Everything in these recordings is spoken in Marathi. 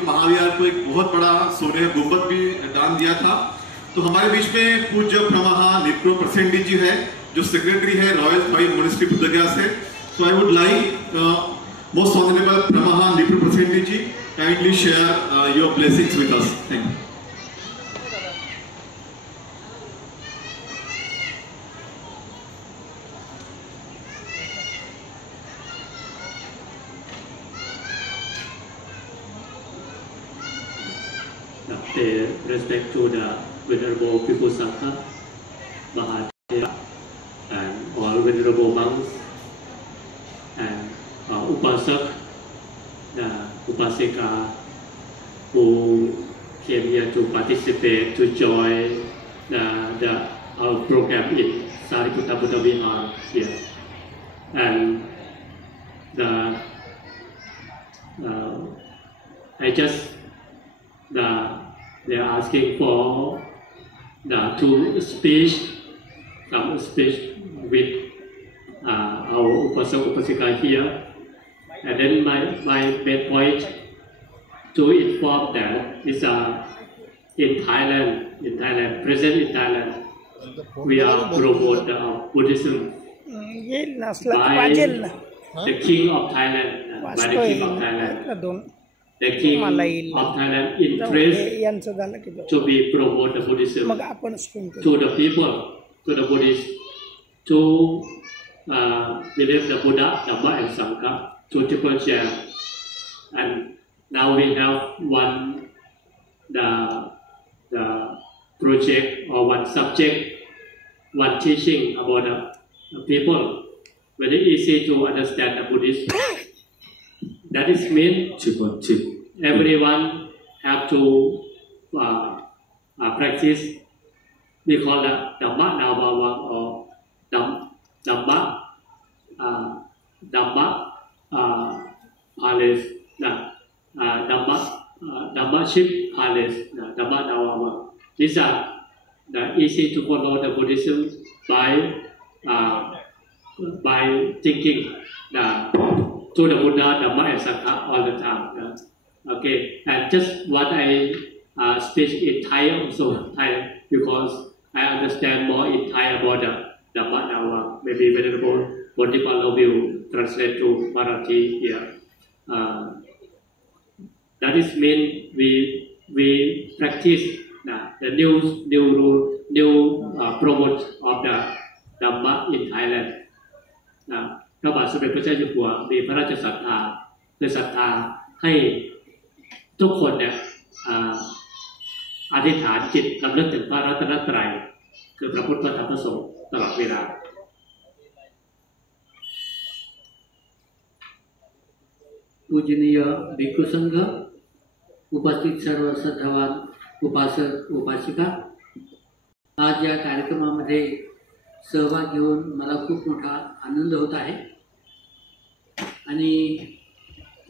महाविहार को एक बहुत बड़ा सोने का गुंबद भी दान दिया था। तो हमारे बीच में पूज्य प्रमहा निप्रो प्रसेंडी जी है, जो सेक्रेटरी है रॉयल फाइव मोनेस्ट्री बुद्धगया से। So I would like most honourable प्रमहा निप्रो प्रसेंडी ji kindly share your blessings with us. Thank you. Pay respect to the Venerable Bhikkhu Sangha, Mahathera, and all Venerable monks, and Upasak, the Upasika who came here to participate, to join our program in Sariputta Buddha Vihar here. And they are asking for to speech, some speech with our Upasak Upasika here. And then my main point to inform that is in Thailand, present in Thailand, we are promote Buddhism by the King of Thailand, by the King of Thailand. The King of Thailand interest to be promote the Buddhism to the people, to the Buddhists, to believe the Buddha, Dhamma and Sangha, to people share. And now we have the project or one subject, one teaching about the people. Very easy to understand the Buddhist. That is mean everyone have to practice. We call that Dhamma Navava or Dhamma Palace, Dhammaship Palace, Dhamma Navava. These are easy to follow the Buddhism by thinking to the Buddha, Dhamma and Sangha all the time. Okay, and just what I speak in Thai also, Thai, because I understand more in Thai about the Dhamma Nava. Maybe Venerable Bodhipala will translate to Marathi here. That is mean we practice the new promote of the Dhamma in Thailand. พระบาทสมเด็จพระเจ้าอยู่หัวมีพระราชศรัทธาคือศรัทธาให้ทุกคนเนี่ยอธิษฐานจิตรำลึกถึงพระรัตนตรัยคือพระพุทธพระธรรมพระสงฆ์ตลอดเวลา पूजनीय भिक्खु संघ, उपस्थित सर्व श्रद्धावान उपासक उपासिका, आज या कार्यक्रमामध्ये सहभाग घेऊन मला खूप मोठा आनंद होत आहे. आणि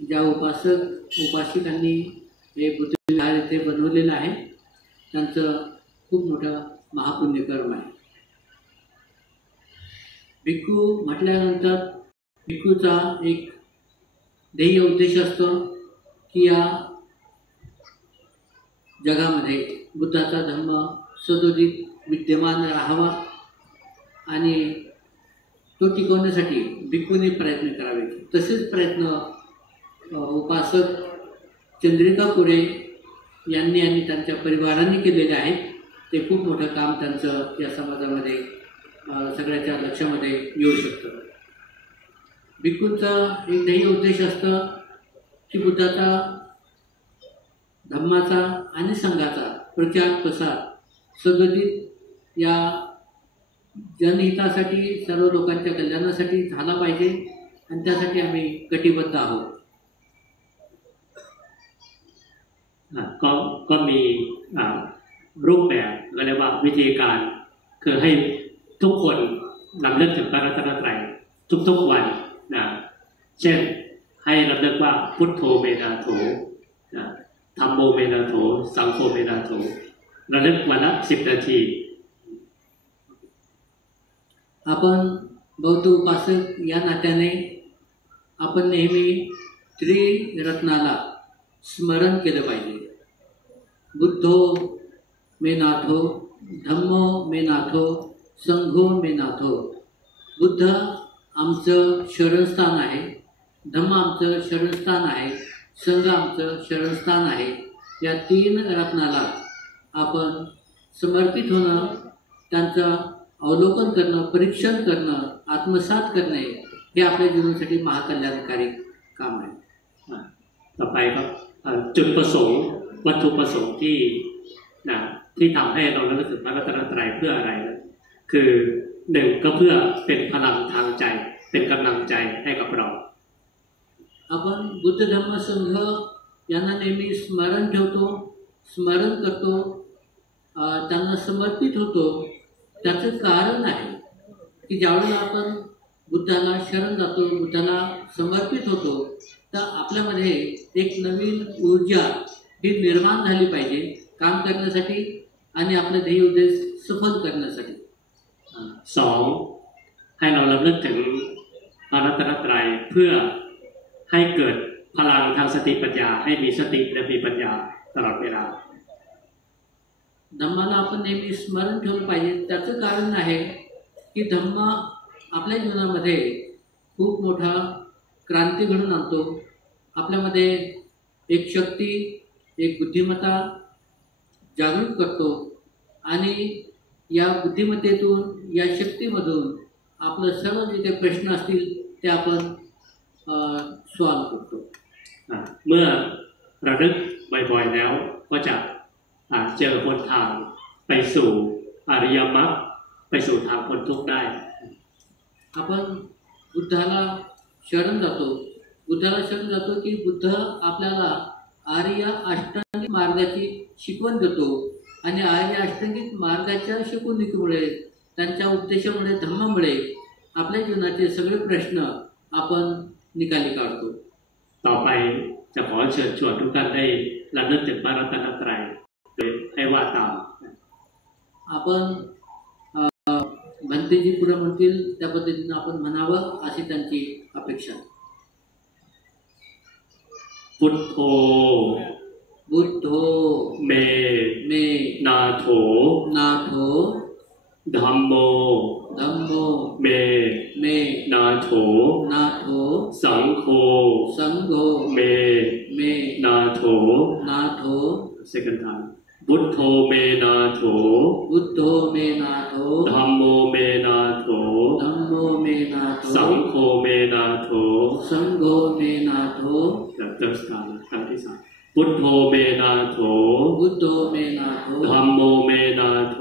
ज्या उपासक उपासिकांनी हे बुद्ध विहार इथे बनवलेलं आहे त्यांचं खूप मोठं महापुण्यकर्म आहे. भिक्खू म्हटल्यानंतर भिक्खूचा एक ध्येय उद्देश असतो की या जगामध्ये बुद्धाचा धर्म सदोदित विद्यमान राहावा आणि तो टिकवण्यासाठी भिक्खूंनी प्रयत्न करावे. तसेच प्रयत्न उपासक चंद्रिका कुरे यांनी आणि त्यांच्या परिवारांनी केलेले आहेत. ते खूप मोठं काम त्यांचं या समाजामध्ये सगळ्याच्या लक्षामध्ये येऊ शकतं. भिक्खूंचा एक ध्येय उद्देश असतं की बुद्धाचा धम्माचा आणि संघाचा प्रचार प्रसार सदोदित या जनहितासाठी सर्व लोकांच्या कल्याणासाठी झाला पाहिजे आणि त्यासाठी आम्ही कटिबद्ध आहोत. ก็มีรูปแบบก็เรียกว่าวิธีการคือให้ทุกคนรำลึกถึงพระรัตนตรัยทุกๆวันนะเช่นให้รำลึกว่าพุทโธเมนาโถธัมโมเมนาโถสังโฆเมนาโถระลึกวันละ10 นาที आपण बौद्ध उपासक या नात्याने आपण नेहमी त्रिरत्नाला स्मरण केलं पाहिजे. बुद्धो मे नाथो, धम्मो मे नाथो, संघो मे नाथो. बुद्ध आमचं शरणस्थान आहे, धम्म आमचं शरणस्थान आहे, संघ आमचं शरणस्थान आहे. या तीन रत्नाला आपण समर्पित होणं, त्यांचं अवलोकन करणं, परीक्षण करणं, आत्मसात करणे हे आपल्या जीवनासाठी महाकल्याणकारी काम आहे. ต่อไปครับจุดประสงค์วัตถุประสงค์ที่ทำให้เราระลึกถึงพระรัตนตรัยเพื่ออะไรนะคือหนึ่งก็เพื่อเป็นพลังทางใจเป็นกำลังใจให้กับเรา आपण बुद्ध धम्म संघ यांना नेहमी स्मरण ठेवतो, स्मरण करतो, त्यांना समर्पित होतो. त्याचं कारण आहे की ज्यावेळेला आपण बुद्धाला शरण जातो, बुद्धाला समर्पित होतो, तर आपल्यामध्ये एक नवीन ऊर्जा ही निर्माण झाली पाहिजे काम करण्यासाठी आणि आपले ध्येय उद्देश सफल करण्यासाठी. สองให้เราระลึกถึงพระรัตนตรัยเพื่อให้เกิดพลังทางสติปัญญาให้มีสติและมีปัญญาตลอดเวลา धम्माला आपण नेहमी स्मरण ठेवलं पाहिजे. त्याचं कारण आहे की धम्म आपल्या जीवनामध्ये खूप मोठा क्रांती घडून आणतो. आपल्यामध्ये एक शक्ती, एक बुद्धिमत्ता जागृत करतो आणि या बुद्धिमत्तेतून, या शक्तीमधून आपलं सर्व जे काही प्रश्न असतील ते आपण सॉल्व करतो. เมื่อระลึกบ่อยๆแล้วก็จะเจอหนทางไปสู่อริยมรรคไปสู่ทางพ้นทุกข์ได้ आपण बुद्धाला शरण जातो, बुद्धाला शरण जातो की बुद्ध आपल्याला आर्य अष्टांगिक मार्गाची शिकवण देतो आणि आर्य अष्टांगिक मार्गाच्या शिकवणुकीमुळे, त्यांच्या उपदेशामुळे, धम्मामुळे आपल्या जीवनाचे सगळे प्रश्न आपण निकाली काढतो. ต่อไปจะขอเชิญชวนทุกท่านได้ระลึกถึงพระรัตนตรัยโดยให้ว่าตาม आपण भंतेजी पुढे म्हणतील त्या पद्धतीने आपण म्हणावं अशी त्यांची अपेक्षा. พุทโธ बुद्धो เม मे นาโถ नाथो, ธัมโม धम्मो เม मे นาโถ नाथो, สังโฆ संघो เม मे นาโถ नाथो, second time พุทโธเมนาโถ बुद्धो मे नाथो, ธัมโมเมนาโถ धम्मो मे สัง नाथो, โฆเมนาโถ संघो मे नाथो, จากเติร์สตาร์ครั้งที่สามพุทโธเมนาโถ बुद्धो मे नाथो, ธัมโมเมนาโถ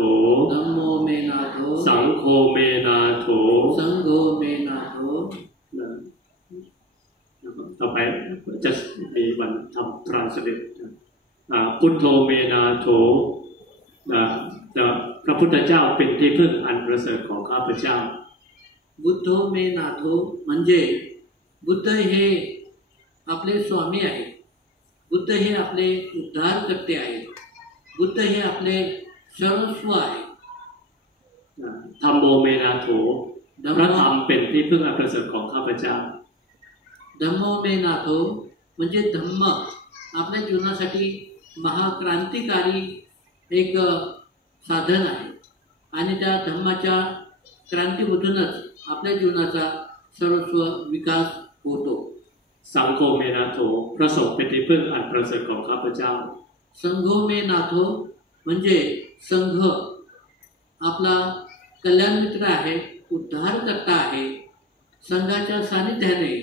धम्मो मे नाथो, สังโฆเมนาโถ संघो मे नाथो. ต่อไปจะมีวันทำ translate พุทโธเมนาโถพระพุทธเจ้าเป็นที่พึ่งอันประเสริฐของข้าพเจ้า बुद्धो मे नाथो म्हणजे बुद्ध हे आपले स्वामी आहेत, बुद्ध हे आपले उद्धारकर्ते आहेत, बुद्ध हे आपले सर्वस्व आहे. ธัมโมเมนาโถพระธรรมเป็นที่พึ่งอันประเสริฐของข้าพเจ้า धम्मो मे नाथो म्हणजे धम्म आपल्या जीवनासाठी महाक्रांतिकारी एक साधन आहे आणि त्या धम्माच्या क्रांतीमधूनच आपल्या जीवनाचा सर्वस्व विकास होतो. สังโฆเมนาโถพระสงฆ์เป็นที่พึ่งอันประเสริฐของข้าพเจ้า संघो मे नाथो म्हणजे संघ आपला कल्याण मित्र आहे, उद्धारकर्ता आहे. संघाच्या सानिध्याने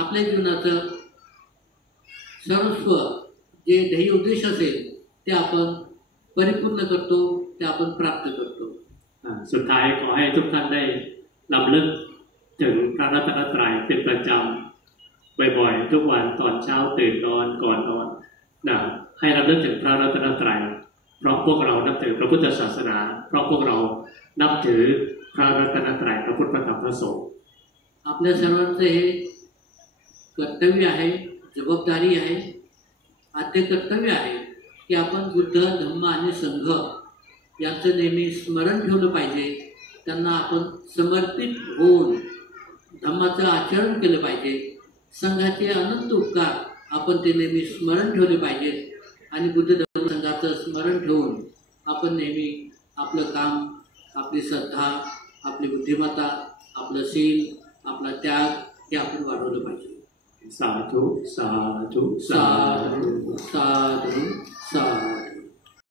आपल्या जीवनाचं सर्वस्व जे ध्येय उद्देश असेल ते आपण परिपूर्ण करतो, ते आपण प्राप्त करतो. สุดท้ายขอให้ทุกท่านได้รำลึกถึงพระรัตนตรัยเป็นประจำบ่อยๆทุกวันตอนเช้าตื่นนอนก่อนนอนให้รำลึกถึงพระรัตนตรัยเพราะพวกเรานับถือพระพุทธศาสนาเพราะพวกเรานับถือพระรัตนตรัยพระพุทธพระธรรมพระสงฆ์ आपल्या सर्वांचे हे कर्तव्य आहे, जबाबदारी आहे, आद्य कर्तव्य आहे की आपण बुद्ध, धम्म आणि संघ यांचं नेहमी स्मरण ठेवलं पाहिजे. त्यांना आपण समर्पित होऊन धम्माचं आचरण केलं पाहिजे. संघाचे अनंत उपकार आपण ते नेहमी स्मरण ठेवले पाहिजे आणि बुद्ध धर्मसंघाचं स्मरण ठेवून आपण नेहमी आपलं काम, आपली श्रद्धा, आपली बुद्धिमत्ता, आपलं शील, आपला त्याग हे आपण वाढवलं पाहिजे. साधू साधू साधू साधू साधू.